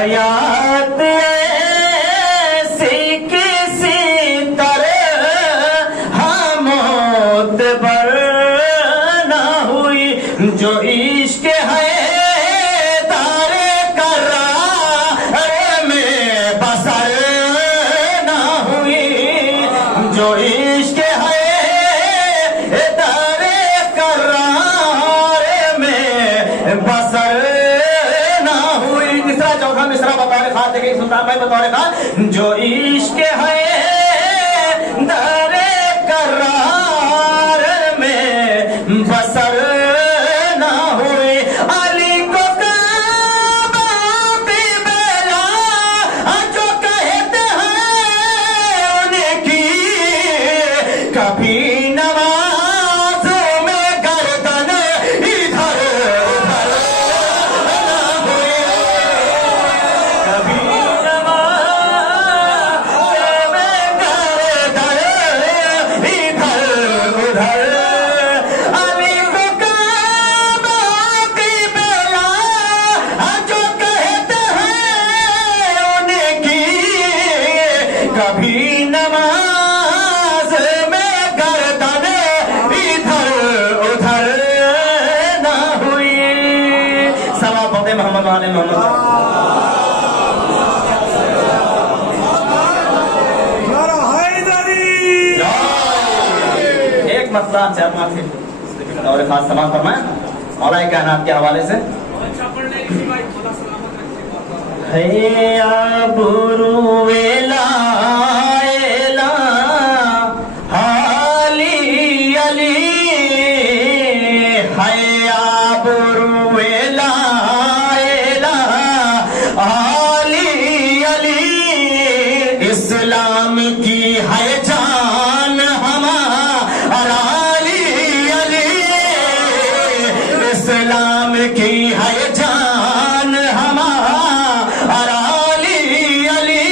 حیات ایسی کسی طرح معتبر نہ ہوئی جو عشق ہے تارے کرار میں بسر نہ ہوئی جو عشق ہے تارے کرار میں بسر نہ ہوئی. تیسرا چوتھا مصرع بطور خاص دیکھیں سلطان بھائی بطور خاص جو عشق ہے دارے کرار میں بسر نہ ہوئی. علی کو کعبہ کی بلا جو کہتے ہیں ان کی کبھی نماز میں گردن ادھر ادھر نہ ہوئی. کبھی نماز میں گردن ادھر ادھر. علی کو کعبہ کی بلا جو کہتے ہیں ان کی کبھی نماز میں گردن ادھر ادھر نہ ہوئی. ثواب پڑھتے محمد وآل محمد. ایک مسئلہ چار پانچ اور خاص سماعت فرمائیں مولا کائنات کے حوالے سے. ہے آبرو لا الہ علی علی ہے آبرو لا الہ علی علی. اسلام کی ہے جان ہمارا علی علی. اسلام کی ہے جان ہمارا علی علی.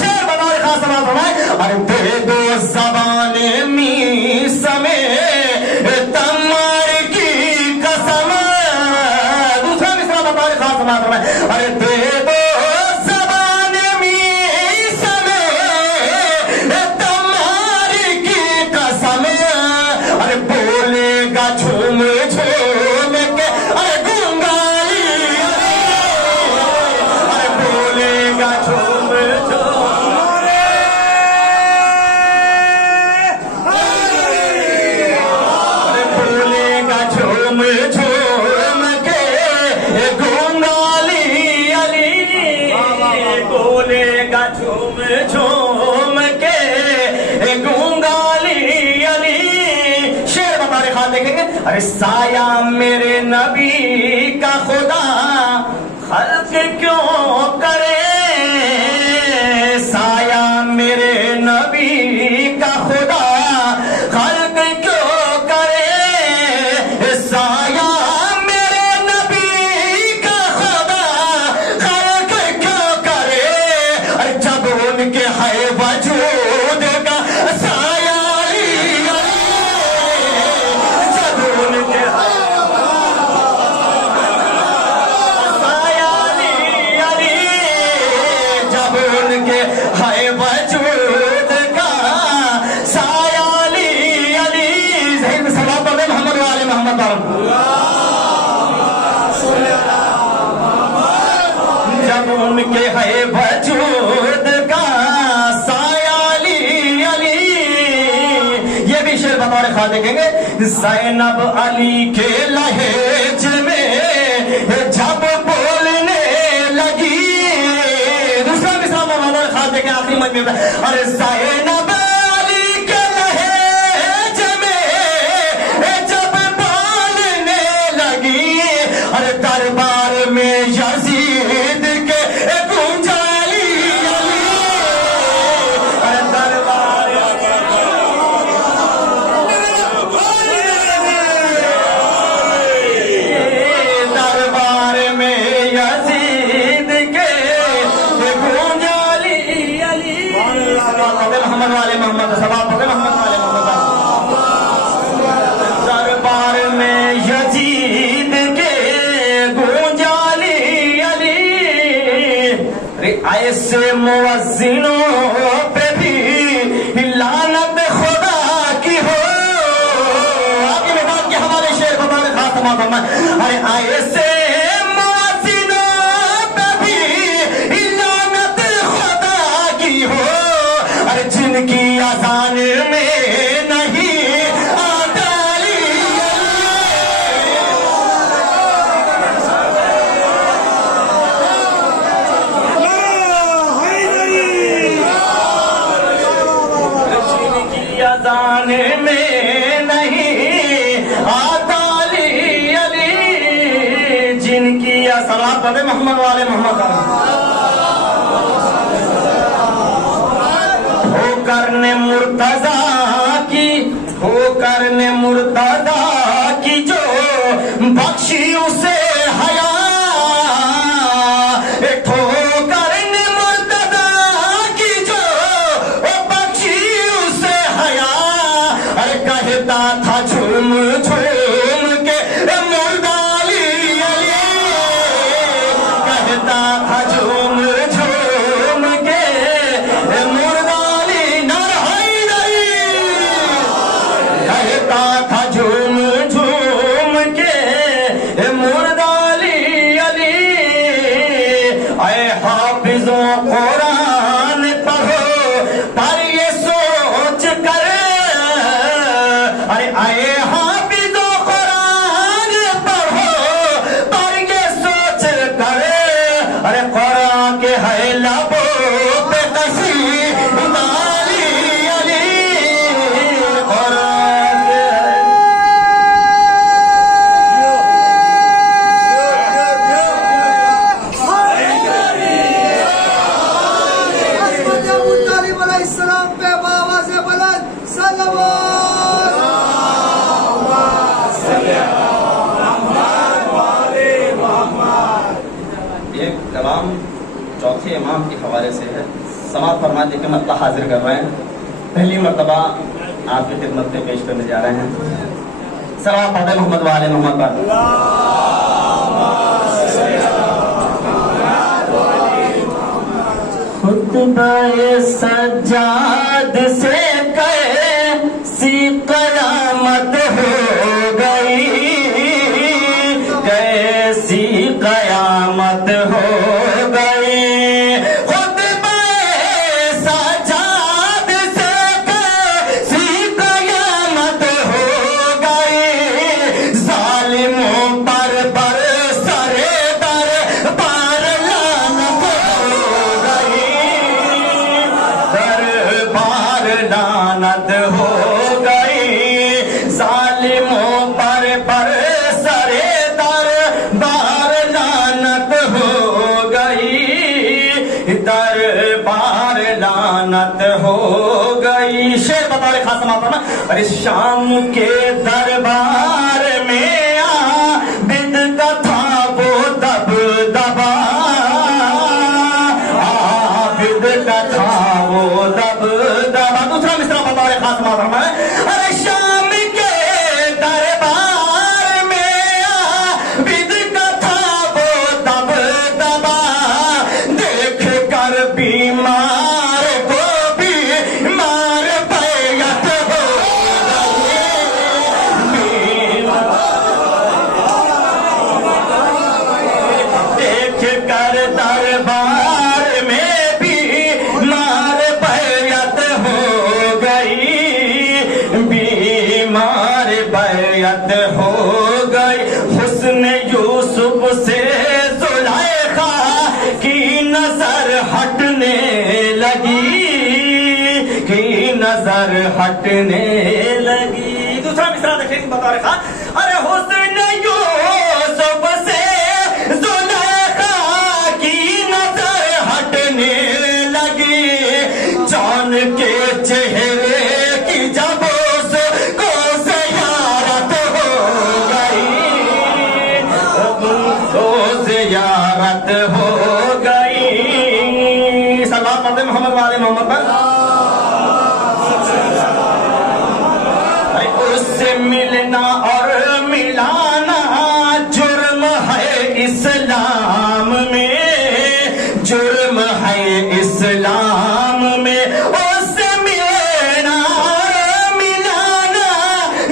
شعر بطور خاص سماعت فرمائیں. اور دے دو زبان میس میں تمہار کی قسم. دوسرا مصرع بطور خاص سماعت فرمائیں. اور دے دو زبان میس میں تمہار کی قسم. اور بولے گا جھوم جھوم کے اور گنگالی علی. اور بولے گا جھوم جھوم بولے گا جھوم جھوم کے گنگالی علی. بولے گا جھوم جھوم کے گنگالی علی. شعر بطور خاص دیکھیں گے. ارے سایہ میرے نبی کا خدا خلق کیوں کرے. سایہ میرے نبی کا خدا خلق کیوں کرے. سایہ میرے نبی کا خدا خلق کیوں کرے. جب ان کے ہے وجود کا سایہ علی علی. جب ان کے ہے سایہ علی علی. جب ان کے ہے وجود کا سایہ علی علی. ذہن میں ثواب پڑھیں محمد وآل محمد. جب ان کے ہے وجود کا سایہ علی علی. یہ بھی شعر بطور خاص دیکھیں گے. زینب علی کے لہج میں جب بولنے لگی. دوسرا مصرع بطور خاص دیکھیں آخری مجمع میں. اور زینب علی کے لہج میں جب بولنے لگی. اور دربار میں یزید کے گنجالی علی. اور دربار دربار میں یزید کے گنجالی علی. محمد ایسے مؤذنوں پہ بھی لعنت خدا کی ہو. آگے نکال کے ہمارے شعر کو بارے خاتمہ فرمائے. ارے ایسے مؤذنوں پہ بھی لعنت خدا کی ہو. ارے جن کی اذان میں میں نہیں آتا علی علی جن کی صلاۃ پڑھے محمد والے محمد ہو کرنے مرتضیٰ کی ہو کرنے مرتضیٰ کی جو بخشی اسے حیا تھا جھوم جھوم کے مردالی علی کہتا تھا جھوم جھوم کے مردالی نر حیدری کہتا تھا جھوم جھوم کے مردالی علی. اے حافظوں قرآن پڑھو پر یہ سوچ کر اے حافظ و قرآن پڑھو پر یہ سوچ کرے. ارے قرآن کے ہے لبوں پہ کسی علی علی قرآن کے علیہ السلام پہ بابا سے بلند صلوات. کلام چوتھے امام کے حوالے سے ہے. سماعت فرمانے کے مرتبہ حاضر کر رہے ہیں. پہلی مرتبہ آپ کی خدمت میں پیش کرنے جا رہے ہیں. صلوات پڑھیں محمد والے محمد پر. خطبہ سجاد سے کیسی قیامت ہو گئی کیسی قیامت ہو گئی. خطبہ سجاد سے کیسی قیامت ہو گئی. ظالموں پر سر در بار لعنت ہو گئی. در بار لعنت ہو گئی. ظالموں پر سر در بار لعنت ہو گئی. در بار لعنت ہو گئی. شعر بطور خاص سماعت فرمائیں. اور اس شام کے دربار میں عابد کا تھا وہ دبدبا. عابد کا تھا وہ دبدبا. دوسرا مصرع بطور خاص سماعت فرمائیں. ارے شام کے دربار میں عابد کا تھا وہ دبدبا. دیکھ کر بیمار کو بیمار بیعت ہو گئی. دیکھ کر دربار میں بیمار بیعت ہو گئی. بیمار بیعت ہو گئی. حسن یوسف سے زلیخا کی نظر ہٹنے لگی کی نظر ہٹنے لگی. دوسرا مصرع دیکھیں بطور خاص. ارے حسن یوسف سے زلیخا کی نظر ہٹنے لگی. جان کے چہرے کی جب اس کو زیارت ہو گئی. تو زیارت ہو گئی. صلوات پڑھیں محمد والے محمد پر. اس سے ملنا اور ملانا جرم ہے اسلام میں. جرم ہے اسلام میں اس ملنا ملانا،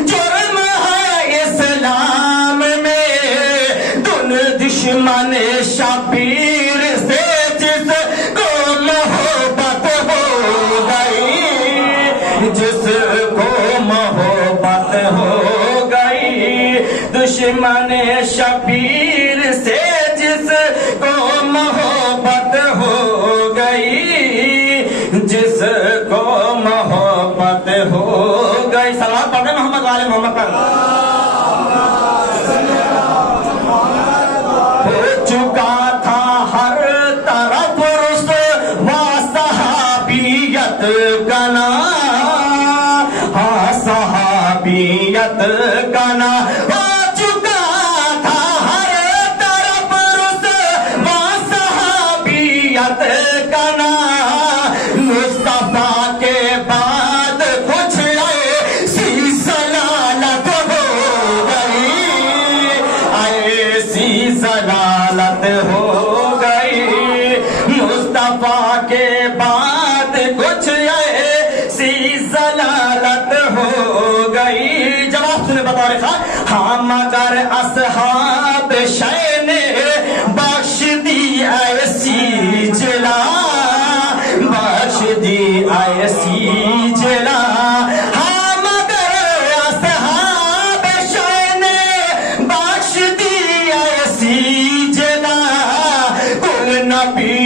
جرم ہے اسلام میں دن دشمن شبیر سے جس کو محبت ہو گئی، جس کو محبت ہو گئی، دشمن شبیر سے جس کو محبت ہو گئی، جس کو محبت ہو گئی۔ صلوات پڑھیں محمد والے محمد پر۔ ہو چکا تھا ہر طرف رسوا صحابیت کا نام، ہاں صحابیت کا نام ہو چکا تھا ہر طرف رسوا صحابیت کا نام، مصطفیٰ کے بعد کچھ ایسی ضلالت ہو گئی، ایسی ضلالت ہو گئی، مصطفیٰ کے بعد کچھ ایسی ضلالت ہو گئی۔ جواب سنے بطور خاص، ہاں مگر اصحاب شے نے بخش دی ایسی جلا، بخش دی ایسی جلا، ہاں مگر اصحاب شے نے بخش دی ایسی جلا، کل نبی